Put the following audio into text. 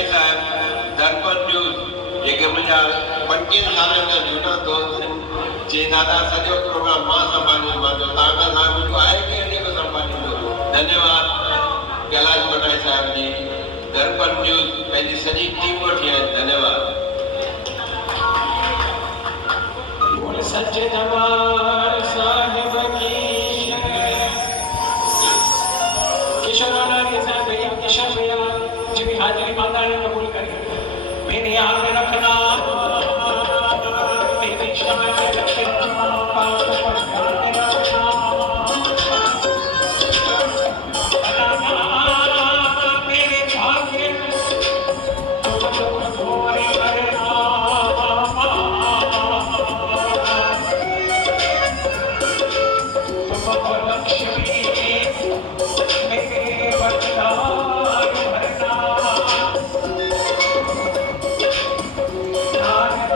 मटाई साहब दर्पण न्यूज़ जेके मुंहिंजा 25 सालनि खां झूना दोस्त जे दादा सॼो प्रोग्राम मां संभालियो मां जो तव्हां खां कुझु आहे कि अने को संभालींदो। धन्यवाद कैलाश मटाई साहब जी। दर्पण न्यूज़ पंहिंजी सॼी टीम वठी आहिनि। धन्यवाद। सच्चे दरबार साहिब की किशोराना के साथ भैया किशोर भैया जी भी हाजिरी माता ने कबूल करी। मेरे यहाँ में रखना मेरे शान में रखना।